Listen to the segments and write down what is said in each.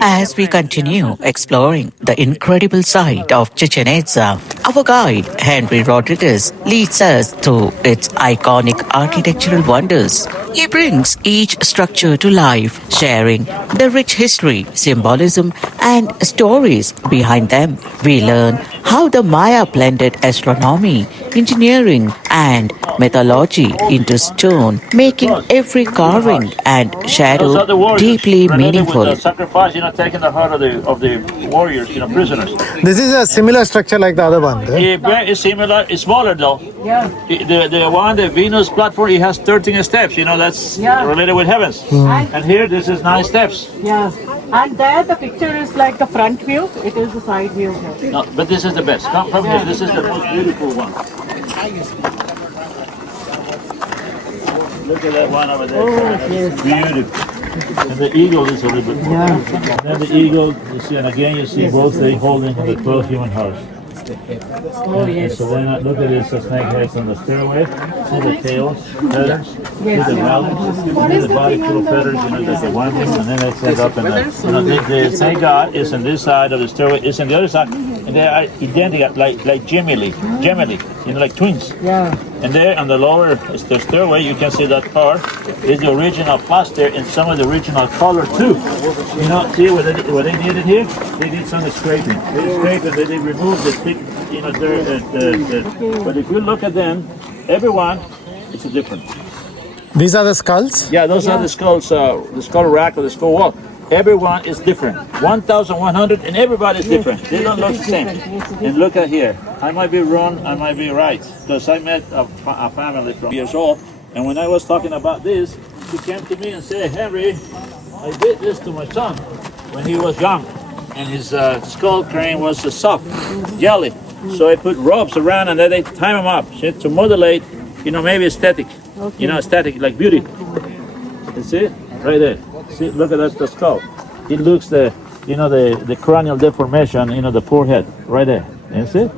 As we continue exploring the incredible site of Chichen Itza, our guide, Henry Rodriguez, leads us through its iconic architectural wonders. He brings each structure to life, sharing the rich history, symbolism, and stories behind them. We learn how the Maya blended astronomy, engineering, and mythology into stone, making every carving and shadow deeply meaningful. Sacrifice, taking the heart of the warriors, prisoners. This is a similar structure like the other one. It's similar. It's smaller though. Yeah. The Venus platform, it has 13 steps. That's related with heavens. And here, this is 9 steps. Yeah. And there, the picture is like the front view. It is the side view. No, but this is the best. Come from here. This is the most beautiful one. Look at that one over there. It's beautiful. And the eagle is a little bit more. And then the eagle, you see, and again you see both they holding the 12 human hearts. And so then look at this snake heads on the stairway. See the tails, feathers, see the valves, see the body full of feathers, like the one wing, and then they set up. And the snake god is on this side of the stairway, is on the other side, and they are identical, like Gemini, like twins. Yeah. And there on the lower the stairway, you can see that car is the original plaster and some of the original color too. See what they did it here? They did some scraping. They scraped it, they removed the thick, dirt. But if you look at them, everyone, it's a different. These are the skulls? Yeah, those are the skulls, the skull rack or the skull wall. Everyone is different. 1,100 and everybody is different. They don't look the same. And look at here. I might be wrong, I might be right. Because I met a family from years old, and when I was talking about this, he came to me and said, Henry, I did this to my son when he was young. And his skull crane was soft, jelly. So I put ropes around and then they tie him up to modulate, maybe aesthetic. Okay. Aesthetic, like beauty. You see it? Right there. See, look at that, the skull. It looks the cranial deformation, the forehead, right there. You see?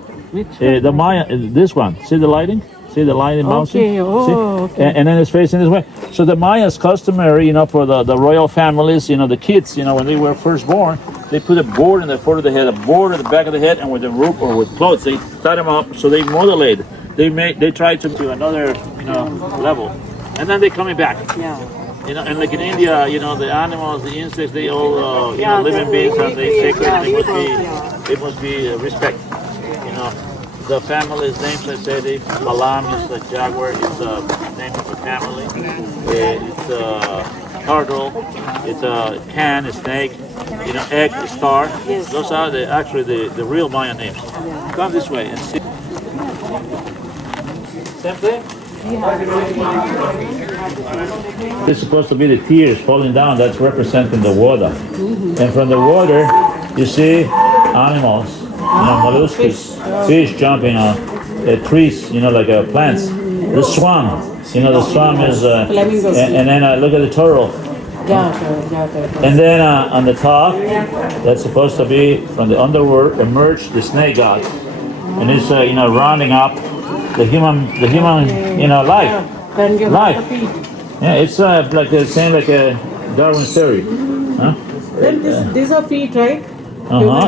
The Maya, this one. See the lighting? See the lighting bouncing? Okay. And then it's facing this way. So the Maya's customary, for the royal families, the kids, when they were first born, they put a board in the front of the head, a board at the back of the head, and with a rope or with clothes, they tie them up. So they modulate. They try to another, level, and then they're coming back. Yeah. And like in India, the animals, the insects, they all, living beings, and they sacred. They must be respect. The family's names, I said, Alam is the jaguar, it's the name of the family. It's a turtle, it's a can, a snake, egg, a star. Yes. Those are actually the real Maya names. Yeah. Come this way and see. Same thing? It's supposed to be the tears falling down, that's representing the water. And from the water, you see animals, mollusks, fish jumping on trees, like plants. The swan, the swan is, and then look at the turtle. And then on the top, that's supposed to be from the underworld emerged the snake god, and it's rounding up the human life. Yeah, it's like the same like a Darwin's theory. Huh? Then these are feet, right?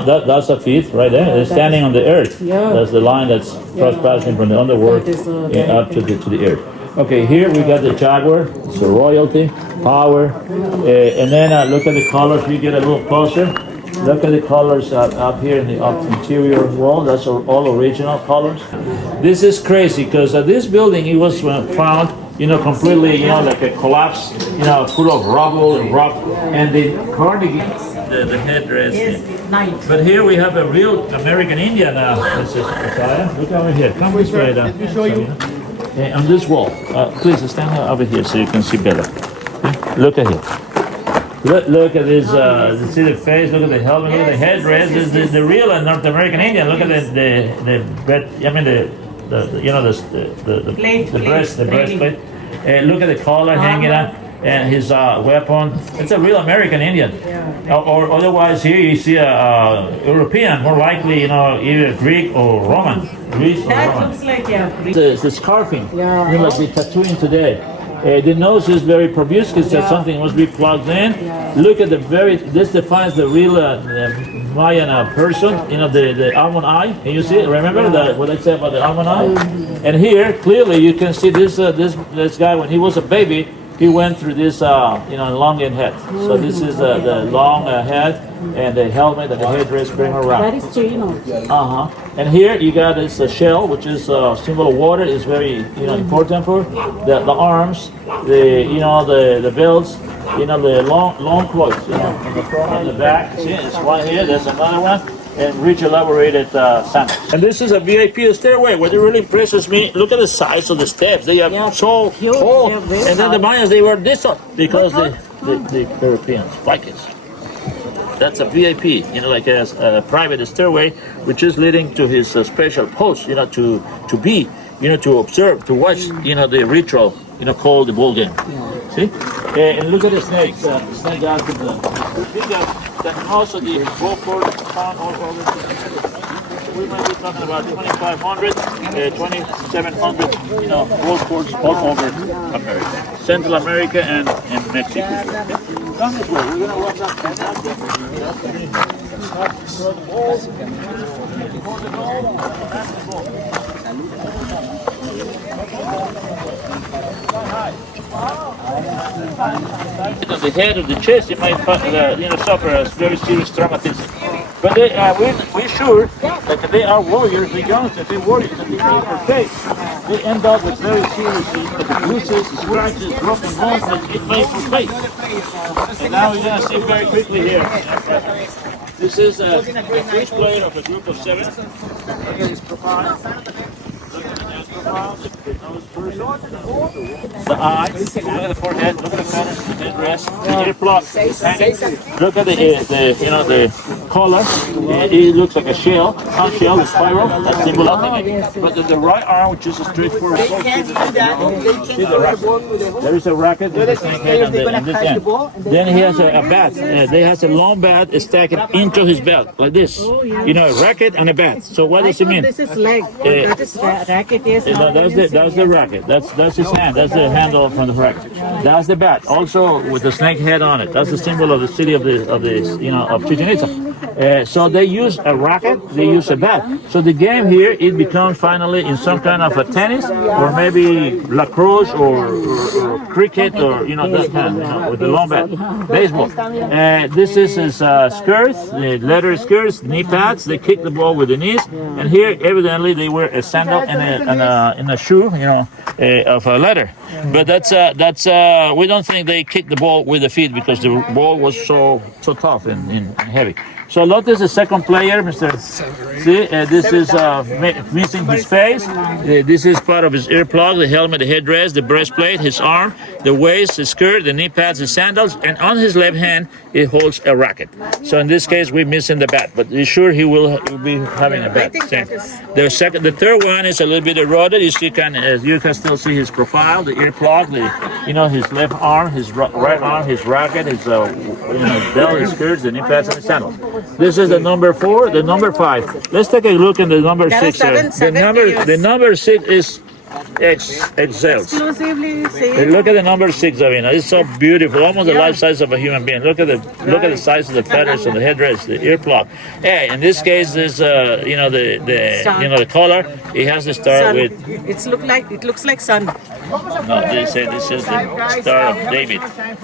That's a feet right there. They're standing on the earth. Yeah. That's the line that's cross-passing from the underworld up to the earth. Okay, here we got the jaguar. So royalty, power, and then look at the colors. We get a little closer. Look at the colors up here in the interior wall. That's all original colors. This is crazy because this building, it was found, completely, like a collapse, full of rubble and rock. And the Carnegie, the headdress. Yes, but here we have a real American Indian now. This is Messiah. Look over here. Come this way. Let me show you. On this wall. Please stand over here so you can see better. Okay? Look at here. Look at this, see the face, look at the helmet, look at the headdress. This is the real North American Indian. Look at the breastplate. Look at the collar hanging out, and his weapon. It's a real American Indian. Yeah. Or otherwise here you see a European, more likely, either Greek or Roman. Greece or that Roman. Looks like Greek. The scarfing, like the tattooing today. The nose is very proboscis, so something must be plugged in. Look at this defines the real Mayan person, the almond eye. Can you see it? Remember what I said about the almond eye? And here, clearly, you can see this guy, when he was a baby, he went through this, elongated head. So this is the long head, and the helmet and the headdress bring around. That is chain also. And here you got this shell, which is a symbol of water. Is very important for the arms, the belts, the long clothes, in the front and the back. See, it's one here. There's another one. And rich elaborated sandals. And this is a VIP stairway. What really impresses me, look at the size of the steps. They are so tall. And then the Mayans, they were this tall because the Europeans like it. That's a VIP, like a private stairway, which is leading to his special post, to be, to observe, to watch, the ritual, called the bull game. See? And look at the snakes. The snake guys with the fingers. Then also the goalposts found all over the country. We might be talking about 2,500, 2,700, goalposts all over America, Central America and Mexico. Come this way. We're gonna walk up. The head of the chest, you might suffer a very serious traumatism. But we're sure that if they are warriors, they don't. If they're warriors and they need for faith, they end up with very serious bruises, scratches, broken bones, and it made for faith. And now we're going to see very quickly here. This is a first player of a group of 7. Look at his profile. The eyes, look at the forehead, look at the corners, the headdress, the ear plug, look at the collar. It looks like a shell, the spiral, that's symbol of it. But the right arm, which is a straightforward post, see the racket. There is a racket with a snake head on this end. Then he has a bat. They has a long bat stacked into his belt, like this. A racket and a bat. So what does it mean? This is leg. That is racket is. That's the racket. That's his hand. That's the handle from the racket. That's the bat. Also with the snake head on it. That's the symbol of the city of Chichen Itza. So they use a racket. They use a bat. So the game here, it becomes finally in some kind of a tennis or maybe lacrosse or cricket or that kind. With the long bat, baseball. This is his skirts, the leather skirts, knee pads. They kick the ball with the knees. And here, evidently, they wear a sandal and a shoe, of leather. But that's we don't think they kick the ball with the feet because the ball was so tough and heavy. So Lot is the second player, Mr. See, this is missing his face. This is part of his earplug, the helmet, the headdress, the breastplate, his arm, the waist, the skirt, the knee pads, the sandals, and on his left hand, he holds a racket. So in this case, we're missing the bat, but we're sure he will be having a bat. The third one is a little bit eroded. You can still see his profile, the earplug, his left arm, his right arm, his racket, his belt, his skirts, the knee pads, and the sandals. This is the number 4, the number 5. Let's take a look at the number 6. The number 6 is excels. Exclusively Look at the number 6, Zabeena. It's so beautiful, almost the life size of a human being. Look at the size of the feathers of the headdress, the earplug. Hey, in this case, there's the collar. It has the star with. It looks like sun. No, they say this is the Star of David.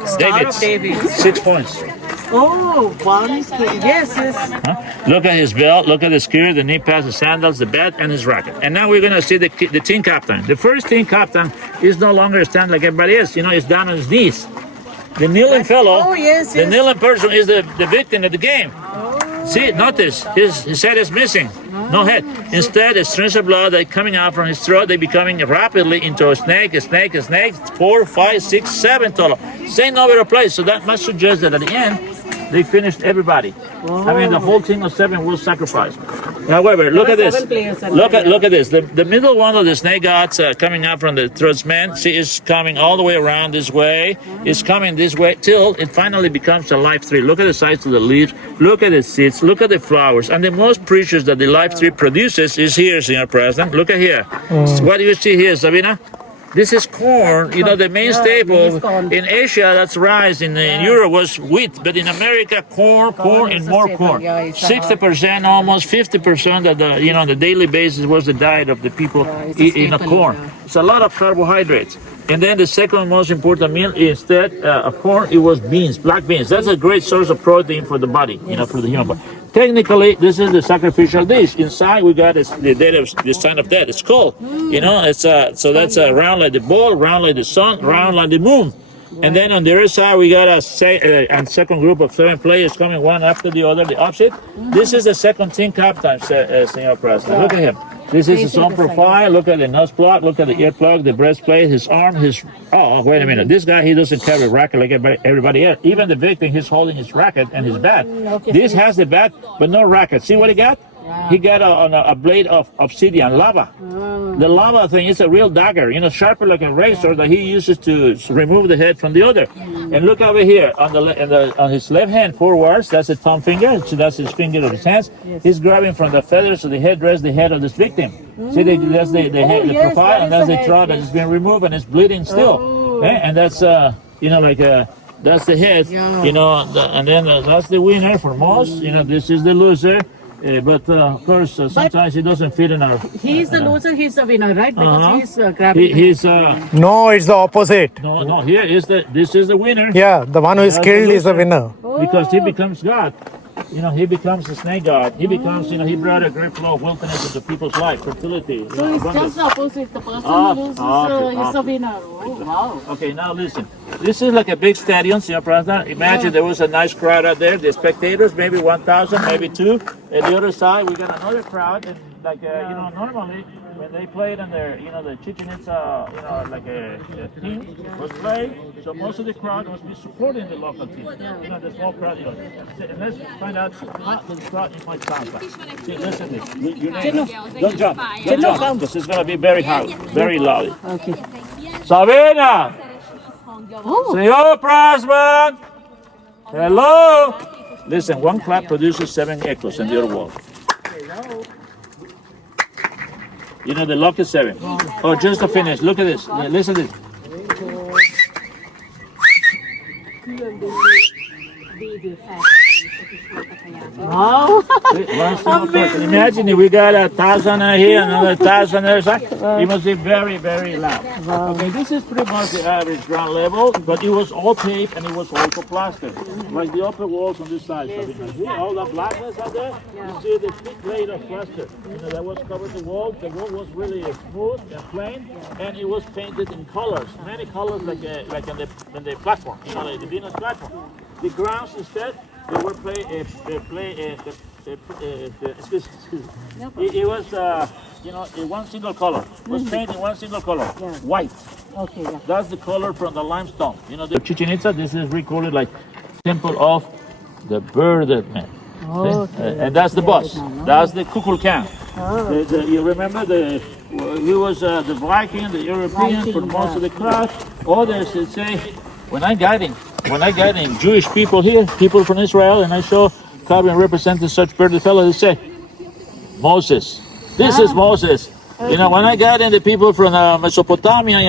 Star of David. 6 points. Oh, yes. Huh? Look at his belt, look at the skirt, the knee pads, the sandals, the bat, and his racket. And now we're going to see the team captain. The first team captain is no longer standing like everybody else. He's down on his knees. The kneeling fellow, the kneeling person is the victim of the game. See, notice, his head is missing. No head. Instead, the streams of blood that are coming out from his throat, they're becoming rapidly into a snake, 4, 5, 6, 7 total. Same number of plays. So that must suggest that at the end, they finished everybody. I mean, the whole team of 7 will sacrifice. However, look at this. Look at this. The middle one of the snake gods coming out from the throatsman, see, is coming all the way around this way. It's coming this way till it finally becomes a life tree. Look at the size of the leaves. Look at the seeds. Look at the flowers. And the most precious that the life tree produces is here, Senor President. Look at here. What do you see here, Zabeena? This is corn. You know, the main staple corn. in Asia, that's rice. In Europe was wheat, but in America, corn, and more corn. Yeah, it's 60%, almost 50% of the on the daily basis was the diet of the people it's a eating staple, corn. yeah. It's a lot of carbohydrates. And then the second most important meal instead of corn, it was beans, black beans. That's a great source of protein for the body, for the human body. Technically, this is the sacrificial dish. Inside, we got the sign of that. It's called, it's so that's round like the ball, round like the sun, round like the moon. And then on the other side, we got a second group of 7 players coming one after the other, the opposite. This is the second team captain, Senor President. Look at him. This is his own profile. Look at the nose plug. Look at the ear plug, the breastplate, his arm, Oh, wait a minute. This guy, he doesn't carry a racket like everybody else. Even the victim, he's holding his racket and his bat. This has the bat, but no racket. See what he got? He got a blade of obsidian, lava. The lava thing is a real dagger, sharper like a razor that he uses to remove the head from the other. And look over here on his left hand forwards. That's the thumb finger. So that's his finger of his hands. He's grabbing from the feathers of the headdress the head of this victim. See, that's the head, the profile, and that's the throat that has been removed and it's bleeding still. And that's that's the head. And then that's the winner for most. This is the loser. But of course, sometimes he doesn't fit in our. He's the loser, he's the winner, right? Because he's grabbing. He's No, it's the opposite. no. This is the winner. Yeah, the one who is killed is the winner. Because he becomes God. He becomes the snake god. He becomes, he brought a great flow of wealthiness into people's life, fertility. So it's just the opposite. The person who loses is the winner. Oh, wow. Okay, now listen. This is like a big stadium, Senor President. Imagine there was a nice crowd out there. The spectators, maybe 1,000, maybe 2. And the other side, we got another crowd. And normally when they played in their, the Chichen Itza, like a team was playing. So most of the crowd was be supporting the local team. The small crowd, And let's find out how the crowd might sound like. See, listen to this. Your name. Don't jump. Don't jump. This is going to be very hard, very loud. Okay. Zabeena! Senor President! Hello! Listen, one clap produces 7 echoes in the other wall. The lock is 7. Oh, just to finish. Look at this. Listen to this. Wow. Imagine if we got 1,000 here, another 1,000 there. It must be very, very loud. Okay, this is pretty much the average ground level, but it was all paved and it was also plastered. Like the upper walls on this side. So see all that blackness out there? You see the thick layer of plaster. That was covered the wall. The wall was really smooth and plain, and it was painted in colors. Many colors like on the platform, like the Venus platform. The grounds instead, they were it was in one single color. It was painted in one single color, white. Okay, yeah. That's the color from the limestone. The Chichen Itza, this is recorded like temple of the bearded man. And that's the boss. That's the Kukulkan. You remember he was the Viking, the European for most of the crowd. Others would say, when I guiding Jewish people here, people from Israel, and I show carving representing such bearded fellows, they say, Moses. This is Moses. When I guiding the people from Mesopotamia,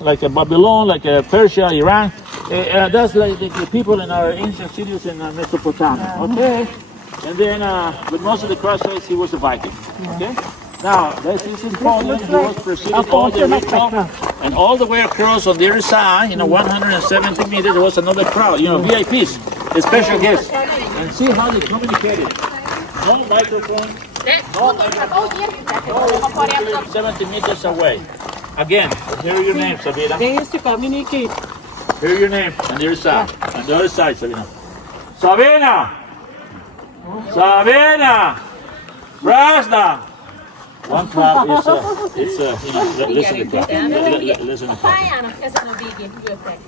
like Babylon, like Persia, Iran, that's like the people in our ancient cities in Mesopotamia. Okay? And then, but most of the crowd says he was a Viking. Okay? Now, this is in Poland. He was preceding all the ritual, and all the way across on the other side, 170 meters, there was another crowd, VIPs, a special guests. And see how they communicated. No microphone, no microphone, 70 meters away. Again, here are your names, Zabeena. They used to communicate. Here are your names on the other side. On the other side, Zabeena. Zabeena! Zabeena-Prasanna! One clap is listen to that. Listen to that. Pályának ezen a végén ültek.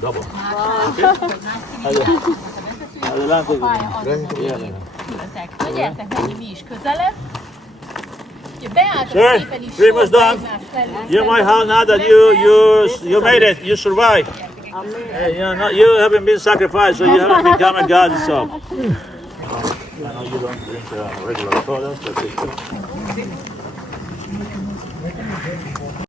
Double. Adelante. Na gyertek neki mi is közelebb. Sir, pretty much done. You might have now that you made it, you survived. You haven't been sacrificed, so you haven't become a god yourself. I know you don't drink regular soda, but